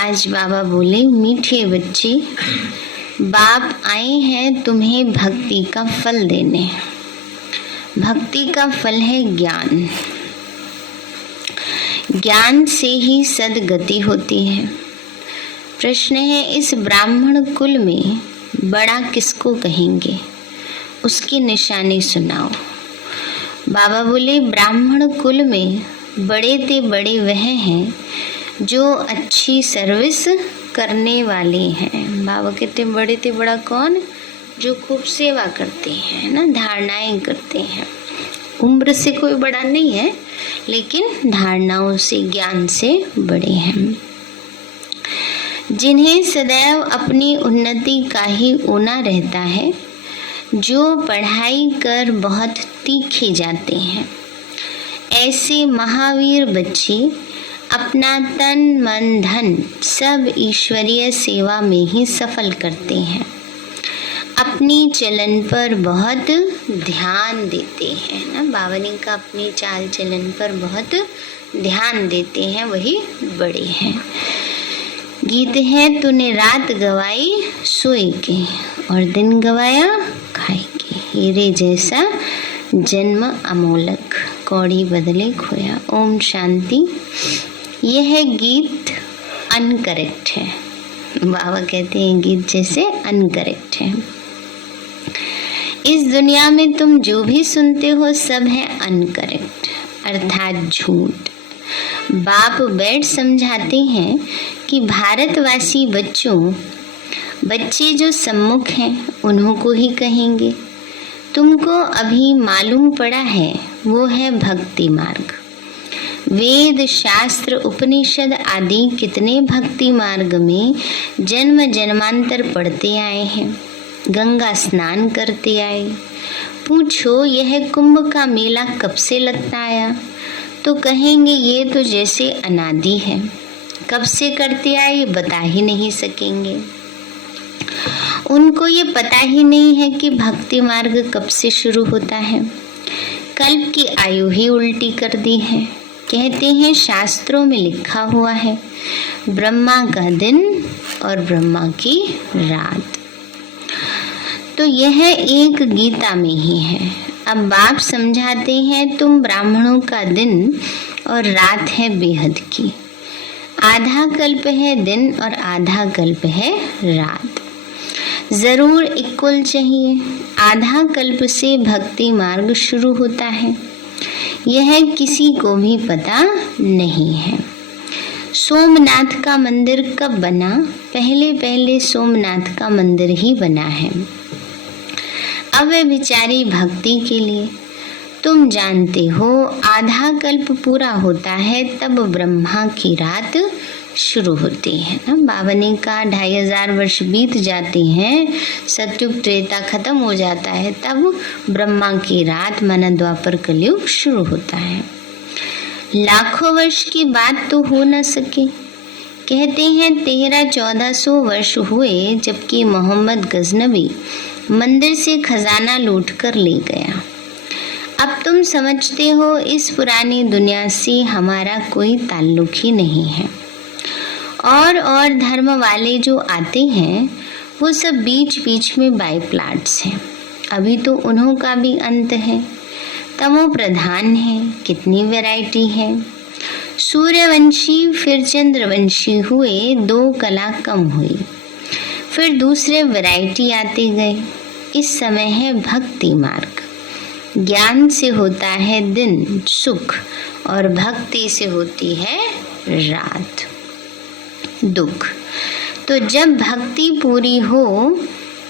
आज बाबा बोले, मीठे बच्चे, बाप आए हैं तुम्हें भक्ति का फल देने। भक्ति का फल है ज्ञान। ज्ञान से ही सद्गति होती है। प्रश्न है, इस ब्राह्मण कुल में बड़ा किसको कहेंगे? उसकी निशानी सुनाओ। बाबा बोले, ब्राह्मण कुल में बड़े ते बड़े वह हैं जो अच्छी सर्विस करने वाले हैं। बाबा कहते बड़े ते बड़ा कौन? जो खूब सेवा करते हैं ना, धारणाएं करते हैं। उम्र से कोई बड़ा नहीं है, लेकिन धारणाओं से, ज्ञान से बड़े हैं। जिन्हें सदैव अपनी उन्नति का ही ओना रहता है, जो पढ़ाई कर बहुत तीखे जाते हैं। ऐसे महावीर बच्चे अपना तन मन धन सब ईश्वरीय सेवा में ही सफल करते हैं। अपनी चलन पर बहुत ध्यान देते हैं ना, बाबा ने का अपनी चाल चलन पर बहुत ध्यान देते हैं, वही बड़े हैं। गीत है, तूने रात गवाई सोए के और दिन गवाया खाए के। हीरे जैसा जन्म अमोलक, कौड़ी बदले खोया। ओम शांति। यह गीत अनकरेक्ट है। बाबा कहते हैं गीत जैसे अनकरेक्ट है। इस दुनिया में तुम जो भी सुनते हो सब है अनकरेक्ट, अर्थात झूठ। बाप बैठ समझाते हैं कि भारतवासी बच्चे जो सम्मुख हैं उन्हों को ही कहेंगे। तुमको अभी मालूम पड़ा है वो है भक्ति मार्ग। वेद शास्त्र उपनिषद आदि कितने भक्ति मार्ग में जन्म जन्मांतर पढ़ते आए हैं, गंगा स्नान करते आए। पूछो यह कुंभ का मेला कब से लगता आया, तो कहेंगे ये तो जैसे अनादि है। कब से करते आए ये बता ही नहीं सकेंगे। उनको ये पता ही नहीं है कि भक्ति मार्ग कब से शुरू होता है। कल्प की आयु ही उल्टी कर दी है। कहते हैं शास्त्रों में लिखा हुआ है ब्रह्मा का दिन और ब्रह्मा की रात, तो यह एक गीता में ही है। अब बाप समझाते हैं तुम ब्राह्मणों का दिन और रात है बेहद की। आधा कल्प है दिन और आधा कल्प है रात। जरूर इक्वल चाहिए। आधा कल्प से भक्ति मार्ग शुरू होता है, यह किसी को भी पता नहीं है। सोमनाथ का मंदिर कब बना? पहले सोमनाथ का मंदिर ही बना है। अब वे बेचारी भक्ति के लिए। तुम जानते हो आधा कल्प पूरा होता है तब ब्रह्मा की रात शुरू होती है ना। बाबा ने कहा 2500 वर्ष बीत जाते हैं, सतयुग त्रेता खत्म हो जाता है, तब ब्रह्मा की रात माना द्वापर कलयुग शुरू होता है। लाखों वर्ष की बात तो हो न सके। कहते हैं 1300-1400 वर्ष हुए जबकि मोहम्मद गजनबी मंदिर से खजाना लूट कर ले गया। अब तुम समझते हो इस पुरानी दुनिया से हमारा कोई ताल्लुक ही नहीं है। और धर्म वाले जो आते हैं वो सब बीच बीच में बाय प्लाट्स हैं। अभी तो उन्हों का भी अंत है। तमो प्रधान है, कितनी वैरायटी है। सूर्यवंशी फिर चंद्रवंशी हुए, 2 कला कम हुई, फिर दूसरे वैरायटी आते गए। इस समय है भक्ति मार्ग। ज्ञान से होता है दिन सुख और भक्ति से होती है रात दुख। तो जब भक्ति पूरी हो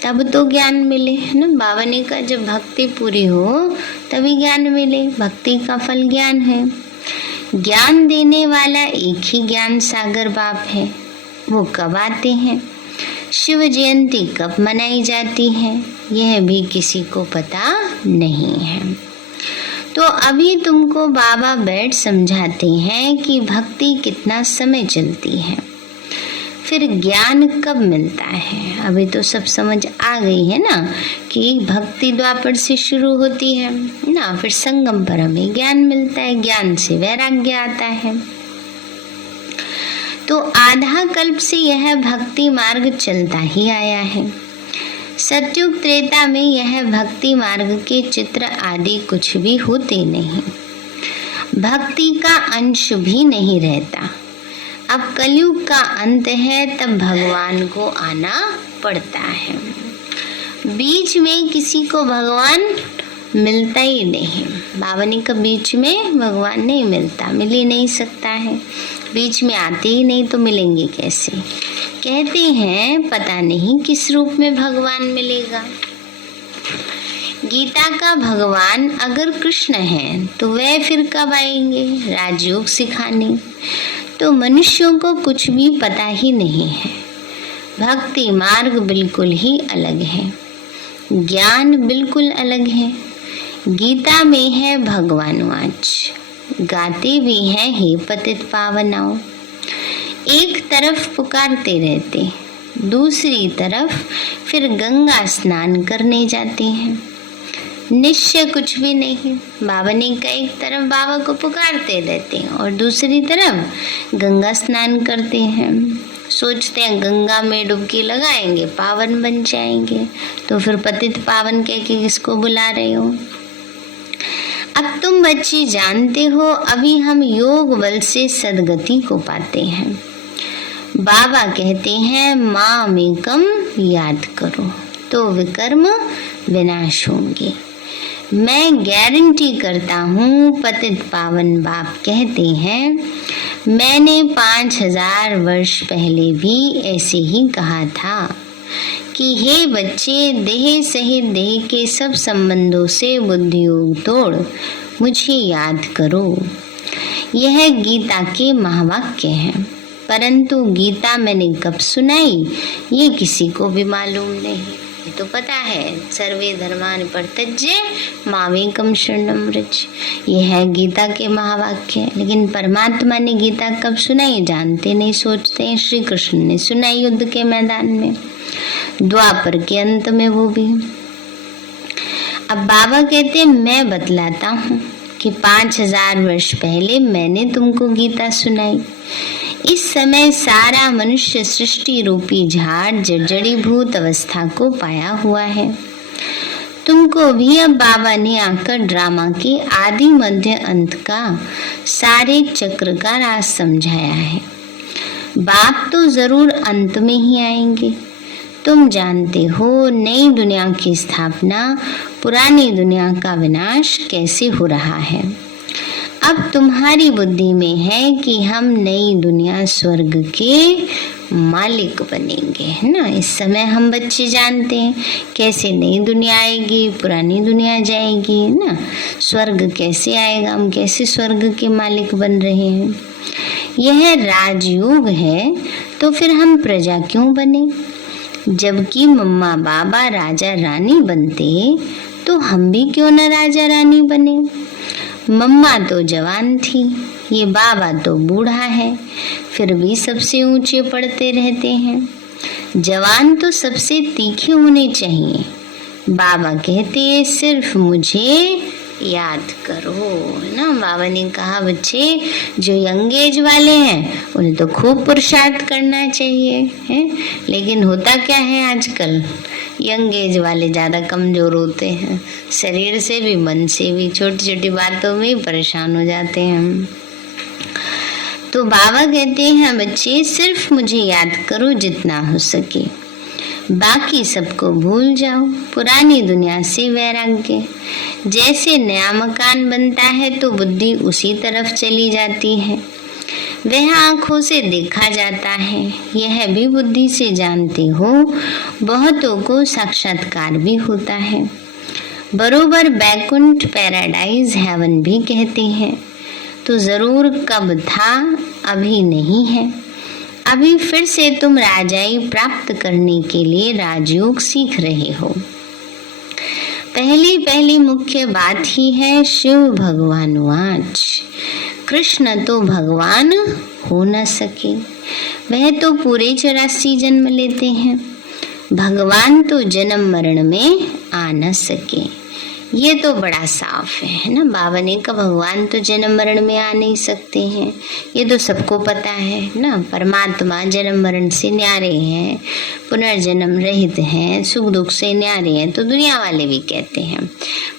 तब तो ज्ञान मिले, है ना। बाबा ने कहा जब भक्ति पूरी हो तभी ज्ञान मिले। भक्ति का फल ज्ञान है। ज्ञान देने वाला एक ही ज्ञान सागर बाप है। वो कब आते हैं, शिव जयंती कब मनाई जाती है, यह भी किसी को पता नहीं है। तो अभी तुमको बाबा बैठ समझाते हैं कि भक्ति कितना समय चलती है, फिर ज्ञान कब मिलता है। अभी तो सब समझ आ गई है ना कि भक्ति द्वापर से शुरू होती है ना, फिर संगम पर हमें ज्ञान मिलता है, ज्ञान से वैराग्य आता है। तो आधा कल्प से यह भक्ति मार्ग चलता ही आया है। सतयुग त्रेता में यह भक्ति मार्ग के चित्र आदि कुछ भी होते नहीं, भक्ति का अंश भी नहीं रहता। अब कलयुग का अंत है, तब भगवान को आना पड़ता है। बीच में किसी को भगवान मिलता ही नहीं। बाबा ने कहा बीच में भगवान नहीं मिलता, मिल ही नहीं सकता है, बीच में आते ही नहीं तो मिलेंगे कैसे। कहते हैं पता नहीं किस रूप में भगवान मिलेगा। गीता का भगवान अगर कृष्ण है तो वह फिर कब आएंगे राजयोग सिखाने। तो मनुष्यों को कुछ भी पता ही नहीं है। भक्ति मार्ग बिल्कुल ही अलग है, ज्ञान बिल्कुल अलग है। गीता में है भगवान वाच, गाते भी हैं हे पतित पावनाओ। एक तरफ पुकारते रहते, दूसरी तरफ फिर गंगा स्नान करने जाते हैं। निश्चय कुछ भी नहीं। बाबा ने कहा एक तरफ बाबा को पुकारते रहते हैं और दूसरी तरफ गंगा स्नान करते हैं। सोचते हैं गंगा में डुबकी लगाएंगे पावन बन जाएंगे, तो फिर पतित पावन कह के किसको बुला रहे हो। अब तुम बच्चे जानते हो अभी हम योग बल से सदगति को पाते हैं। बाबा कहते हैं मामेकम याद करो तो विकर्म विनाश होंगे। मैं गारंटी करता हूँ, पतित पावन बाप कहते हैं, मैंने 5000 वर्ष पहले भी ऐसे ही कहा था कि हे बच्चे, देह सहित देह के सब संबंधों से बुद्धि योग तोड़ मुझे याद करो। यह गीता के महावाक्य हैं, परंतु गीता मैंने कब सुनाई ये किसी को भी मालूम नहीं। ये तो पता है सर्वे धर्मान् परित्यज्य मामेकं शरणं व्रज, यह है गीता के महावाक्य। लेकिन परमात्मा ने गीता कब सुनाई जानते नहीं, सोचते हैं श्री कृष्ण ने सुनाई युद्ध के मैदान में, द्वापर के अंत में वो भी। अब बाबा कहते हैं मैं बतलाता हूँ कि 5000 वर्ष पहले मैंने तुमको गीता सुनाई। इस समय सारा मनुष्य सृष्टि रूपी झाड़ जर्जरीभूत अवस्था को पाया हुआ है। तुमको भी अब बाबा ने आकर ड्रामा के आदि मध्य अंत का सारे चक्र का राज समझाया है। बाप तो जरूर अंत में ही आएंगे। तुम जानते हो नई दुनिया की स्थापना, पुरानी दुनिया का विनाश कैसे हो रहा है। अब तुम्हारी बुद्धि में है कि हम नई दुनिया स्वर्ग के मालिक बनेंगे, है ना। इस समय हम बच्चे जानते हैं कैसे नई दुनिया आएगी, पुरानी दुनिया जाएगी, है ना। स्वर्ग कैसे आएगा, हम कैसे स्वर्ग के मालिक बन रहे हैं। यह राजयोग है तो फिर हम प्रजा क्यों बने। जबकि मम्मा बाबा राजा रानी बनते तो हम भी क्यों न राजा रानी बने। मम्मा तो जवान थी, ये बाबा तो बूढ़ा है, फिर भी सबसे ऊंचे पढ़ते रहते हैं। जवान तो सबसे तीखे होने चाहिए। बाबा कहते हैं सिर्फ मुझे याद करो, है ना। बाबा ने कहा बच्चे जो यंग एज वाले हैं उन्हें तो खूब पुरुषार्थ करना चाहिए, है। लेकिन होता क्या है आजकल, यंग एज वाले ज़्यादा कमज़ोर होते हैं, शरीर से भी मन से भी, छोटी छोटी बातों में ही परेशान हो जाते हैं हम। तो बाबा कहते हैं बच्चे सिर्फ मुझे याद करो जितना हो सके, बाकी सबको भूल जाओ। पुरानी दुनिया से वैराग्य। जैसे नया मकान बनता है तो बुद्धि उसी तरफ चली जाती है, वह आँखों से देखा जाता है, यह भी बुद्धि से जानते हो। बहुतों को साक्षात्कार भी होता है, बरोबर बैकुंठ पैराडाइज हेवन भी कहते हैं। तो जरूर कब था, अभी नहीं है। अभी फिर से तुम राजाई प्राप्त करने के लिए राजयोग सीख रहे हो। पहली मुख्य बात ही है शिव भगवान वाच। कृष्ण तो भगवान हो न सके, वह तो पूरे 84 जन्म लेते हैं। भगवान तो जन्म मरण में आ न सके, ये तो बड़ा साफ है ना। बाबा ने कहा भगवान तो जन्म मरण में आ नहीं सकते हैं, ये तो सबको पता है ना। परमात्मा जन्म मरण से न्यारे हैं, पुनर्जन्म रहित हैं, सुख दुख से न्यारे हैं, तो दुनिया वाले भी कहते हैं।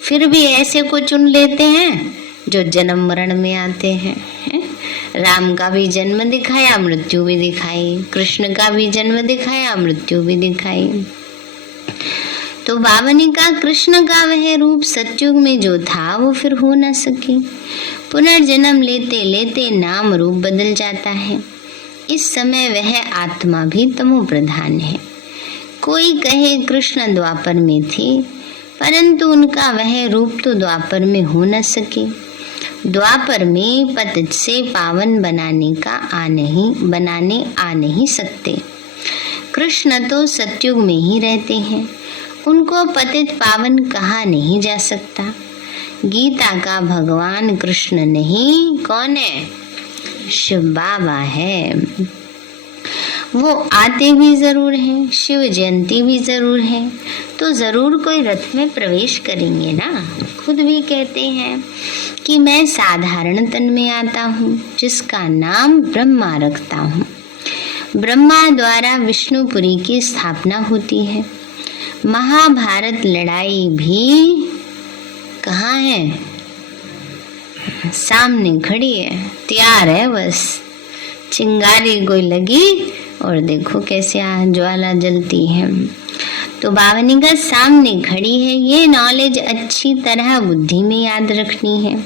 फिर भी ऐसे को चुन लेते हैं जो जन्म मरण में आते हैं, है? राम का भी जन्म दिखाया, मृत्यु भी दिखाई, कृष्ण का भी जन्म दिखाया, मृत्यु भी दिखाई। तो बाबा ने कहा कृष्ण का वह रूप सतयुग में जो था वो फिर हो न सके। पुनर्जन्म लेते लेते नाम रूप बदल जाता है। इस समय वह आत्मा भी तमो प्रधान है। कोई कहे कृष्ण द्वापर में थे, परंतु उनका वह रूप तो द्वापर में हो न सके। द्वापर में पतित से पावन बनाने आ नहीं सकते। कृष्ण तो सतयुग में ही रहते हैं, उनको पतित पावन कहा नहीं जा सकता। गीता का भगवान कृष्ण नहीं, कौन है? शिव बाबा है। वो आते भी जरूर हैं, शिव जयंती भी जरूर है, तो जरूर कोई रथ में प्रवेश करेंगे ना। खुद भी कहते हैं कि मैं साधारण तन में आता हूँ, जिसका नाम ब्रह्मा रखता हूँ। ब्रह्मा द्वारा विष्णुपुरी की स्थापना होती है। महाभारत लड़ाई भी कहाँ है? सामने खड़ी है, तैयार है, बस चिंगारी कोई लगी और देखो कैसे ज्वाला जलती है। तो बाबा ने कहा सामने खड़ी है। ये नॉलेज अच्छी तरह बुद्धि में याद रखनी है।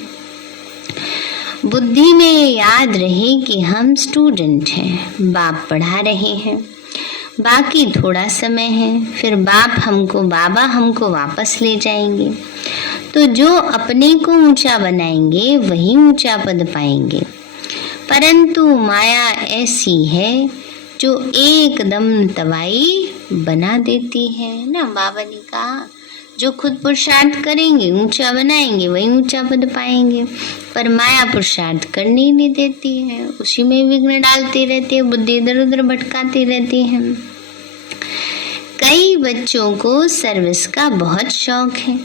बुद्धि में याद रहे कि हम स्टूडेंट हैं, बाप पढ़ा रहे हैं, बाकी थोड़ा समय है, फिर बाबा हमको वापस ले जाएंगे। तो जो अपने को ऊंचा बनाएंगे वही ऊंचा पद पाएंगे। परंतु माया ऐसी है जो एकदम तवाई बना देती है ना। बाबा ने कहा जो खुद पुरुषार्थ करेंगे, ऊंचा बनाएंगे, वही ऊंचा पद पाएंगे। पर माया पुरुषार्थ करने ही नहीं देती है, उसी में विघ्न डालती रहती है, बुद्धि इधर उधर भटकाती रहती है। कई बच्चों को सर्विस का बहुत शौक है।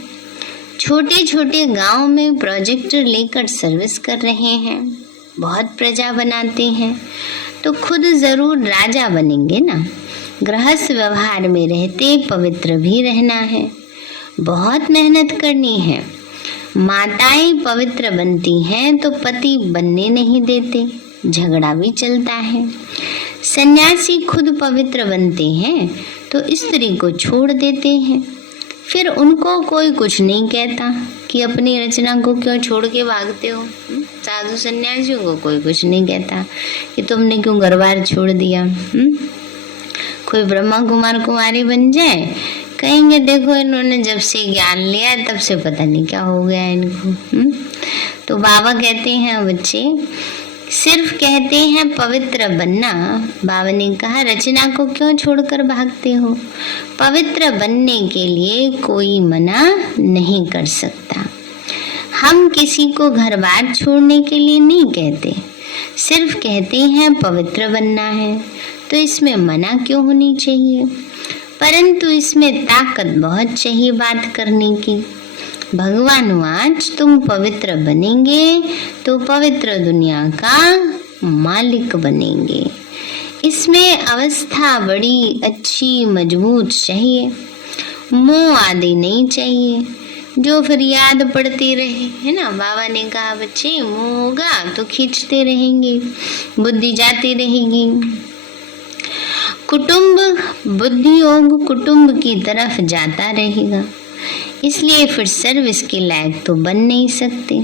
छोटे छोटे गांव में प्रोजेक्टर लेकर सर्विस कर रहे हैं, बहुत प्रजा बनाते हैं, तो खुद जरूर राजा बनेंगे ना। गृहस्थ व्यवहार में रहते पवित्र भी रहना है, बहुत मेहनत करनी है। माताएं पवित्र बनती हैं तो पति बनने नहीं देते, झगड़ा भी चलता है। सन्यासी खुद पवित्र बनते हैं तो स्त्री को छोड़ देते हैं, फिर उनको कोई कुछ नहीं कहता कि अपनी रचना को क्यों छोड़ के भागते हो। साधु सन्यासियों को कोई कुछ नहीं कहता कि तुमने क्यों घर बार छोड़ दिया। कोई ब्रह्मा कुमार कुमारी बन जाए, कहेंगे देखो इन्होंने जब से ज्ञान लिया तब से पता नहीं क्या हो गया इनको। तो बाबा कहते हैं बच्चे सिर्फ कहते हैं पवित्र बनना। बाबा ने कहा रचना को क्यों छोड़कर भागते हो। पवित्र बनने के लिए कोई मना नहीं कर सकता। हम किसी को घर बार छोड़ने के लिए नहीं कहते, सिर्फ कहते हैं पवित्र बनना है, तो इसमें मना क्यों होनी चाहिए। परंतु इसमें ताकत बहुत चाहिए बात करने की। भगवान आज तुम पवित्र बनेंगे तो पवित्र दुनिया का मालिक बनेंगे। इसमें अवस्था बड़ी अच्छी मजबूत चाहिए, मोह आदि नहीं चाहिए जो फिर याद पड़ती रहे, है ना। बाबा ने कहा बच्चे मोह होगा तो खींचते रहेंगे, बुद्धि जाती रहेगी। कुटुंब बुद्धि योग कुटुंब की तरफ जाता रहेगा, इसलिए फिर सर्विस के लायक तो बन नहीं सकते।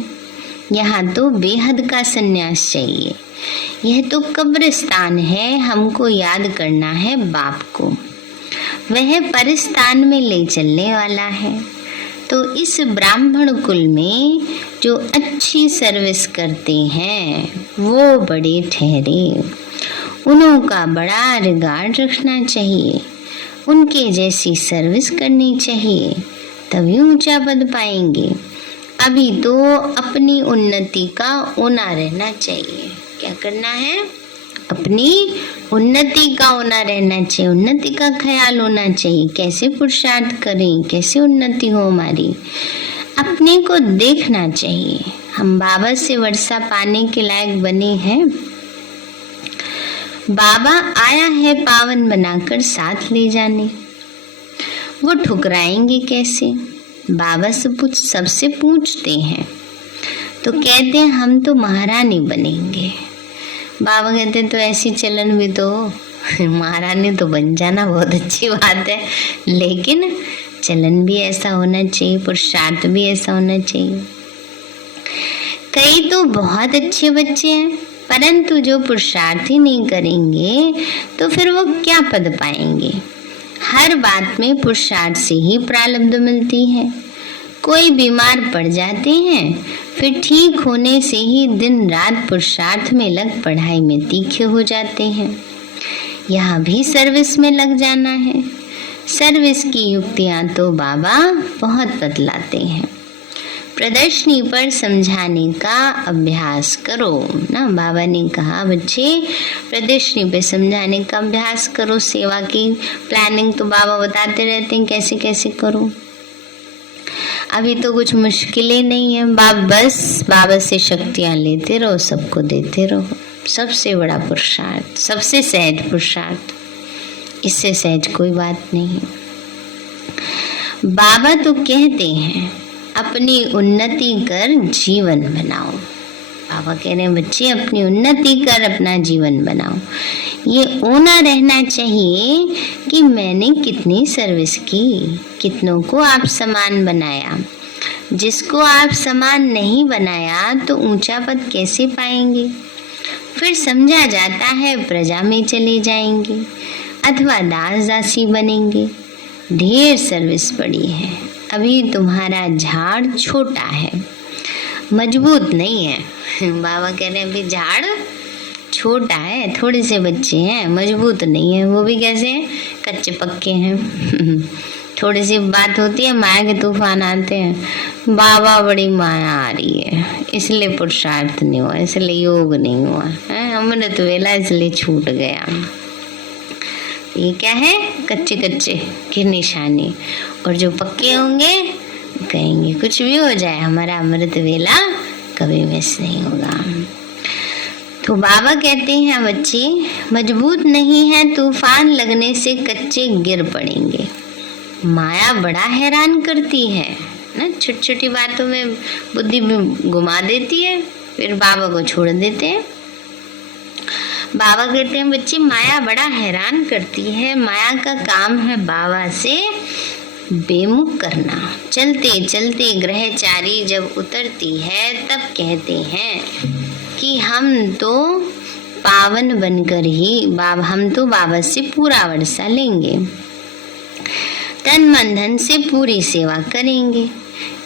यहाँ तो बेहद का सन्यास चाहिए। यह तो कब्रिस्तान है, हमको याद करना है बाप को, वह परिस्तान में ले चलने वाला है। तो इस ब्राह्मण कुल में जो अच्छी सर्विस करते हैं वो बड़े ठहरे, उनका बड़ा रिगार्ड रखना चाहिए, उनके जैसी सर्विस करनी चाहिए, तभी ऊंचा पद पाएंगे। अभी तो अपनी उन्नति का ओना रहना चाहिए। क्या करना है? अपनी उन्नति का ओना रहना चाहिए, उन्नति का ख्याल होना चाहिए। कैसे पुरुषार्थ करें, कैसे उन्नति हो हमारी। अपने को देखना चाहिए। हम बाबा से वर्षा पाने के लायक बने हैं। बाबा आया है पावन बनाकर साथ ले जाने। वो ठुकराएंगे कैसे? बाबा सबसे पूछते हैं तो कहते हैं हम तो महारानी बनेंगे। बाबा कहते हैं तो ऐसी चलन भी तो महारानी तो बन जाना बहुत अच्छी बात है, लेकिन चलन भी ऐसा होना चाहिए, पुरुषार्थ भी ऐसा होना चाहिए। कई तो बहुत अच्छे बच्चे हैं, परंतु जो पुरुषार्थ ही नहीं करेंगे तो फिर वो क्या पद पाएंगे। हर बात में पुरुषार्थ से ही प्रारब्ध मिलती है। कोई बीमार पड़ जाते हैं, फिर ठीक होने से ही दिन रात पुरुषार्थ में लग पढ़ाई में तीखे हो जाते हैं। यहाँ भी सर्विस में लग जाना है। सर्विस की युक्तियाँ तो बाबा बहुत बतलाते हैं। प्रदर्शनी पर समझाने का अभ्यास करो ना। बाबा ने कहा बच्चे प्रदर्शनी पे समझाने का अभ्यास करो। सेवा की प्लानिंग तो बाबा बताते रहते हैं कैसे कैसे करो। अभी तो कुछ मुश्किलें नहीं है, बस बाबा से शक्तियाँ लेते रहो, सबको देते रहो। सबसे बड़ा पुरुषार्थ, सबसे सहज पुरुषार्थ, इससे सहज कोई बात नहीं। बाबा तो कहते हैं अपनी उन्नति कर जीवन बनाओ। बाबा कह रहे हैं बच्चे अपनी उन्नति कर अपना जीवन बनाओ। ये होना रहना चाहिए कि मैंने कितनी सर्विस की, कितनों को आप समान बनाया। जिसको आप समान नहीं बनाया तो ऊंचा पद कैसे पाएंगे। फिर समझा जाता है प्रजा में चले जाएंगे अथवा दास दासी बनेंगे। ढेर सर्विस पड़ी है। अभी तुम्हारा झाड़ छोटा है, मजबूत नहीं है। बाबा कह रहे हैं अभी झाड़ छोटा है, थोड़े से बच्चे हैं, मजबूत नहीं है। वो भी कैसे हैं? कच्चे पक्के हैं। थोड़ी सी बात होती है, माया के तूफान आते हैं। बाबा बड़ी माया आ रही है, इसलिए पुरुषार्थ नहीं हुआ, इसलिए योग नहीं हुआ है, अमृत वेला इसलिए छूट गया। ये क्या है? कच्चे कच्चे की निशानी। और जो पक्के होंगे कहेंगे कुछ भी हो जाए हमारा अमृत वेला कभी मिस नहीं होगा। तो बाबा कहते हैं बच्चे मजबूत नहीं है, तूफान लगने से कच्चे गिर पड़ेंगे। माया बड़ा हैरान करती है ना, छोटी छोटी बातों में बुद्धि घुमा देती है, फिर बाबा को छोड़ देते हैं। बाबा कहते हैं बच्चे माया बड़ा हैरान करती है। माया का काम है बाबा से बेमुख करना। चलते चलते ग्रहचारी जब उतरती है तब कहते हैं कि हम तो पावन बनकर ही हम तो बाबा से पूरा वर्षा लेंगे, तन मन धन से पूरी सेवा करेंगे।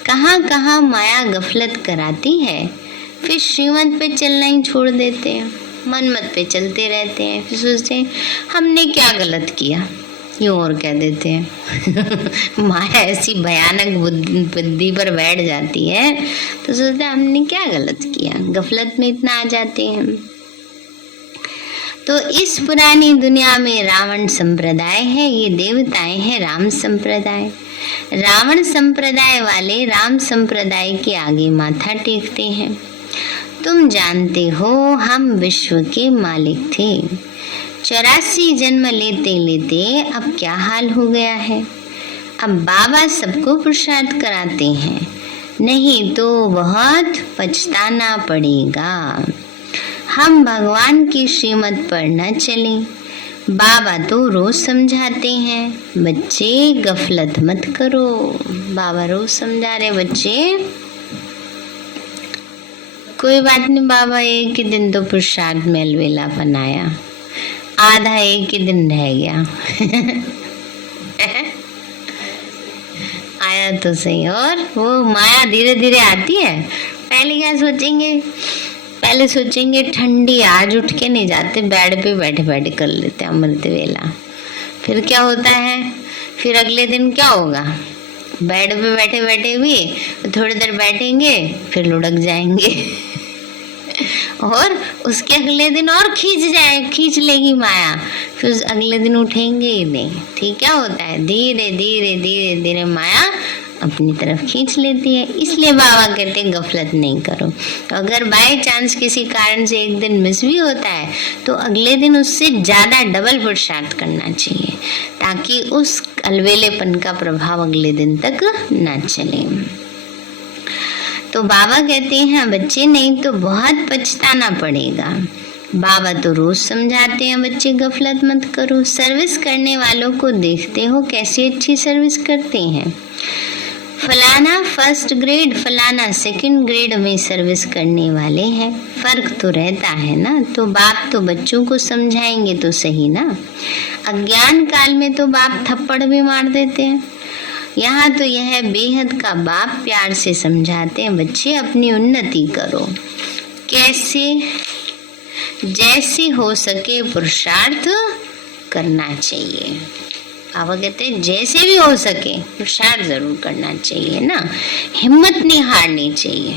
कहाँ कहाँ माया गफलत कराती है, फिर श्रीमत पे चलना ही छोड़ देते हैं, मनमत पे चलते रहते हैं। फिर सोचते हैं हमने क्या गलत किया, यूं और कह देते हैं। माया ऐसी भयानक बुद्धि पर बैठ जाती है तो सोचते हैं हमने क्या गलत किया, गफलत में इतना आ जाते हैं। तो इस पुरानी दुनिया में रावण संप्रदाय है, ये देवताएं हैं राम संप्रदाय। रावण संप्रदाय वाले राम संप्रदाय के आगे माथा टेकते हैं। तुम जानते हो हम विश्व के मालिक थे, 84 जन्म लेते लेते अब क्या हाल हो गया है। अब बाबा सबको पुरुषार्थ कराते हैं, नहीं तो बहुत पछताना पड़ेगा। हम भगवान की श्रीमत पर न चलें। बाबा तो रोज समझाते हैं बच्चे गफलत मत करो। बाबा रोज समझा रहे बच्चे कोई बात नहीं, बाबा एक ही दिन तो पुरुषार्थ में अलवेला बनाया, आधा एक ही दिन रह गया। आया तो सही। और वो माया धीरे धीरे आती है। पहले क्या सोचेंगे, पहले सोचेंगे ठंडी आज उठ के नहीं जाते, बेड पे बैठे बैठे कर लेते अमृत वेला। फिर क्या होता है, फिर अगले दिन क्या होगा, बेड पे बैठे बैठे भी थोड़ी देर बैठेंगे फिर लुढ़क जाएंगे। और उसके अगले दिन और खींच लेगी माया, फिर अगले दिन उठेंगे ही नहीं। ठीक क्या होता है, धीरे धीरे धीरे धीरे माया अपनी तरफ खींच लेती है। इसलिए बाबा कहते हैं गफलत नहीं करो। अगर बाय चांस किसी कारण से एक दिन मिस भी होता है तो अगले दिन उससे ज्यादा डबल पुरुषार्थ करना चाहिए, ताकि उस अलवेलेपन का प्रभाव अगले दिन तक ना चले। तो बाबा कहते हैं बच्चे नहीं तो बहुत पछताना पड़ेगा। बाबा तो रोज समझाते हैं बच्चे गफलत मत करो। सर्विस करने वालों को देखते हो कैसी अच्छी सर्विस करते हैं। फलाना फर्स्ट ग्रेड, फलाना सेकंड ग्रेड में सर्विस करने वाले हैं। फर्क तो रहता है ना। तो बाप तो बच्चों को समझाएंगे तो सही ना। अज्ञान काल में तो बाप थप्पड़ भी मार देते हैं। यहाँ तो यह बेहद का बाप प्यार से समझाते हैं बच्चे अपनी उन्नति करो। कैसे? जैसे हो सके पुरुषार्थ करना चाहिए। बाबा कहते हैं जैसे भी हो सके पुरुषार्थ जरूर करना चाहिए ना, हिम्मत नहीं हारनी चाहिए।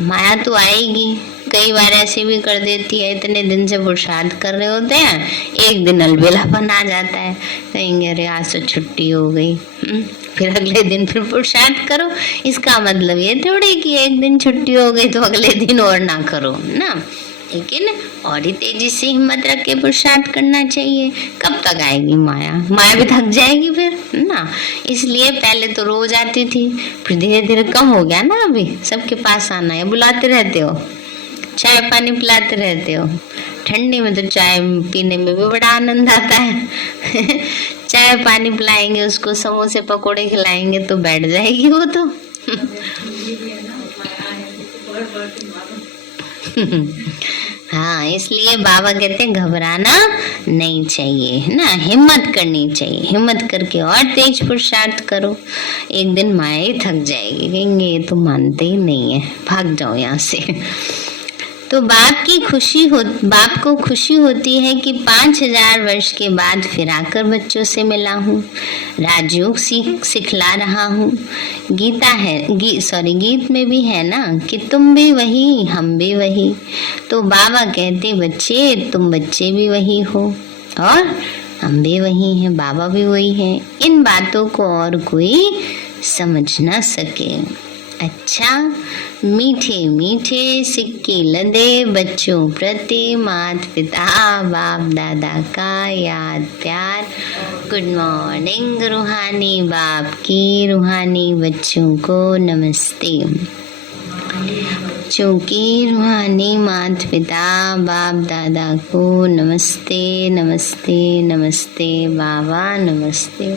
माया तो आएगी, कई बार ऐसे भी कर देती है, इतने दिन से पुरुषार्थ कर रहे होते हैं, एक दिन अलबेलापन आ जाता है, कहेंगे अरे आज तो छुट्टी हो गई, फिर अगले दिन फिर पुरुषार्थ करो। इसका मतलब ये थोड़ी कि एक दिन छुट्टी हो गई तो अगले दिन और ना करो ना, लेकिन और ही तेजी से हिम्मत रख के पुरुषार्थ करना चाहिए। कब तक आएगी माया? माया भी थक जाएगी फिर ना। इसलिए पहले तो रोज आती थी, फिर धीरे धीरे कम हो गया ना। अभी सबके पास आना है, बुलाते रहते हो, चाय पानी पिलाते रहते हो। ठंडी में तो चाय पीने में भी बड़ा आनंद आता है। चाय पानी पिलाएंगे उसको, समोसे पकोड़े खिलाएंगे तो बैठ जाएगी वो तो। हाँ, इसलिए बाबा कहते हैं घबराना नहीं चाहिए ना, हिम्मत करनी चाहिए। हिम्मत करके और तेज पुरुषार्थ करो। एक दिन माया ही थक जाएगी, कहेंगे ये तो मानते ही नहीं है, भाग जाओ यहाँ से। तो बाप को खुशी होती है कि 5000 वर्ष के बाद फिर आकर बच्चों से मिला हूँ, राजयोग सिखला रहा हूँ। गीत में भी है ना कि तुम भी वही हम भी वही। तो बाबा कहते बच्चे तुम बच्चे भी वही हो और हम भी वही हैं, बाबा भी वही हैं। इन बातों को और कोई समझ ना सके। अच्छा, मीठे मीठे सिक्के लदे बच्चों प्रति माता पिता बाप दादा का याद प्यार। गुड मॉर्निंग रूहानी बाप की रूहानी बच्चों को नमस्ते। बच्चों की रूहानी माता पिता बाप दादा को नमस्ते नमस्ते नमस्ते बाबा नमस्ते।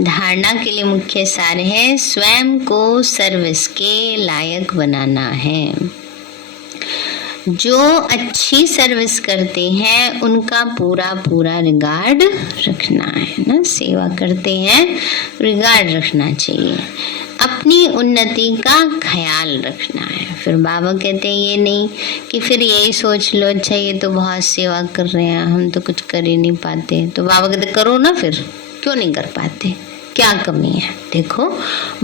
धारणा के लिए मुख्य सार है स्वयं को सर्विस के लायक बनाना है। जो अच्छी सर्विस करते हैं उनका पूरा पूरा रिगार्ड रखना है ना। सेवा करते हैं, रिगार्ड रखना चाहिए, अपनी उन्नति का ख्याल रखना है। फिर बाबा कहते हैं ये नहीं कि फिर यही सोच लो अच्छा ये तो बहुत सेवा कर रहे हैं, हम तो कुछ कर ही नहीं पाते। तो बाबा कहते करो ना, फिर क्यों नहीं कर पाते, क्या कमी है। देखो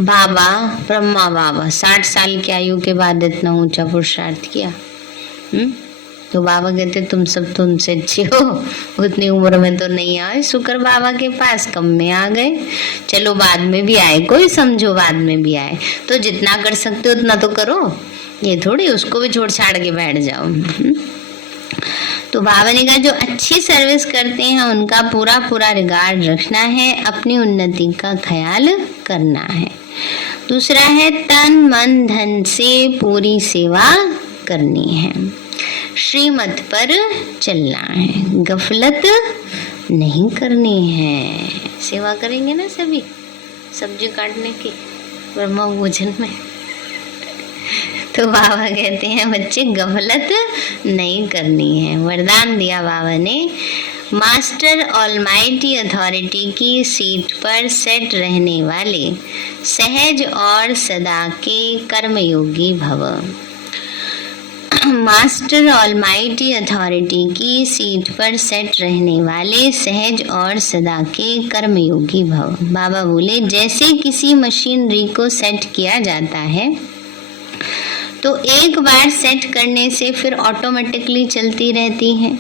बाबा ब्रह्मा बाबा 60 साल की आयु के बाद इतना ऊंचा पुरुषार्थ किया। तो बाबा कहते तुम सब तो उनसे अच्छे हो, उतनी उम्र में तो नहीं आए, शुक्र बाबा के पास कम में आ गए। चलो बाद में भी आए, कोई समझो बाद में भी आए, तो जितना कर सकते हो उतना तो करो, ये थोड़ी उसको भी छोड़ छाड़ के बैठ जाओ। तो बाबा ने कहा जो अच्छी सर्विस करते हैं उनका पूरा पूरा रिगार्ड रखना है, अपनी उन्नति का ख्याल करना है। दूसरा है तन मन धन से पूरी सेवा करनी है, श्रीमत पर चलना है, गफलत नहीं करनी है। सेवा करेंगे ना सभी, सब्जी काटने की ब्रह्म भोजन में। तो बाबा कहते हैं बच्चे गफलत नहीं करनी है। वरदान दिया बाबा ने, मास्टर ऑलमाइटी अथॉरिटी की सीट पर सेट रहने वाले सहज और सदा के कर्मयोगी भव। मास्टर ऑलमाइटी अथॉरिटी की सीट पर सेट रहने वाले सहज और सदा के कर्मयोगी भव। बाबा बोले जैसे किसी मशीनरी को सेट किया जाता है तो एक बार सेट करने से फिर ऑटोमेटिकली चलती रहती हैं।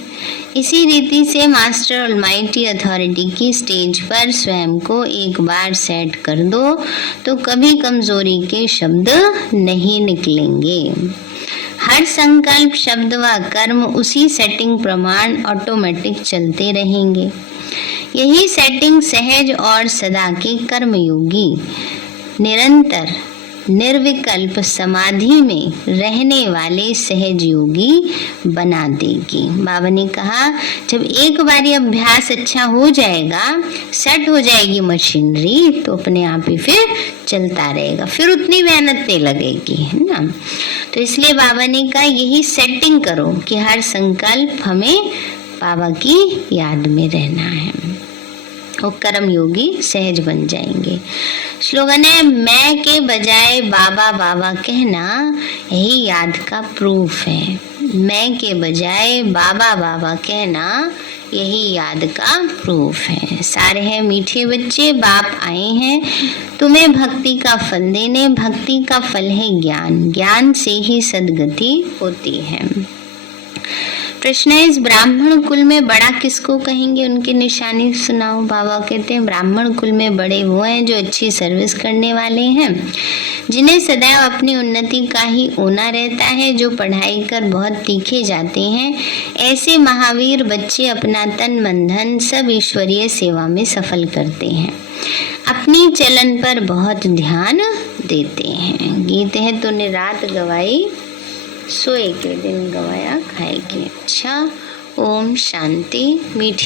इसी रीति से मास्टर ऑलमाइटी अथॉरिटी की स्टेज पर स्वयं को एक बार सेट कर दो तो कभी कमजोरी के शब्द नहीं निकलेंगे। हर संकल्प, शब्द व कर्म उसी सेटिंग प्रमाण ऑटोमेटिक चलते रहेंगे। यही सेटिंग सहज और सदा के कर्मयोगी निरंतर निर्विकल्प समाधि में रहने वाले सहज योगी बना देगी। बाबा ने कहा जब एक बारी अभ्यास अच्छा हो जाएगा, सेट हो जाएगी मशीनरी, तो अपने आप ही फिर चलता रहेगा, फिर उतनी मेहनत नहीं लगेगी, है ना। तो इसलिए बाबा ने कहा यही सेटिंग करो कि हर संकल्प हमें बाबा की याद में रहना है, वो कर्म योगी सहज बन जाएंगे। स्लोगन है मैं के बजाय बाबा बाबा कहना यही याद का प्रूफ है। मैं के बजाय बाबा बाबा कहना यही याद का प्रूफ है। सारे हैं मीठे बच्चे, बाप आए हैं तुम्हें भक्ति का फल देने। भक्ति का फल है ज्ञान, ज्ञान से ही सद्गति होती है। प्रश्न है इस ब्राह्मण कुल में बड़ा किसको कहेंगे, उनकी निशानी सुनाओ। बाबा कहते हैं ब्राह्मण कुल में बड़े वो हैं जो अच्छी सर्विस करने वाले हैं, जिन्हें सदैव अपनी उन्नति का ही होना रहता है, जो पढ़ाई कर बहुत तीखे जाते हैं। ऐसे महावीर बच्चे अपना तन मन धन सब ईश्वरीय सेवा में सफल करते हैं, अपनी चलन पर बहुत ध्यान देते हैं। गीत है तूने रात गवाई, सोए के दिन गवाया खाए के। अच्छा, ओम शांति। मीठी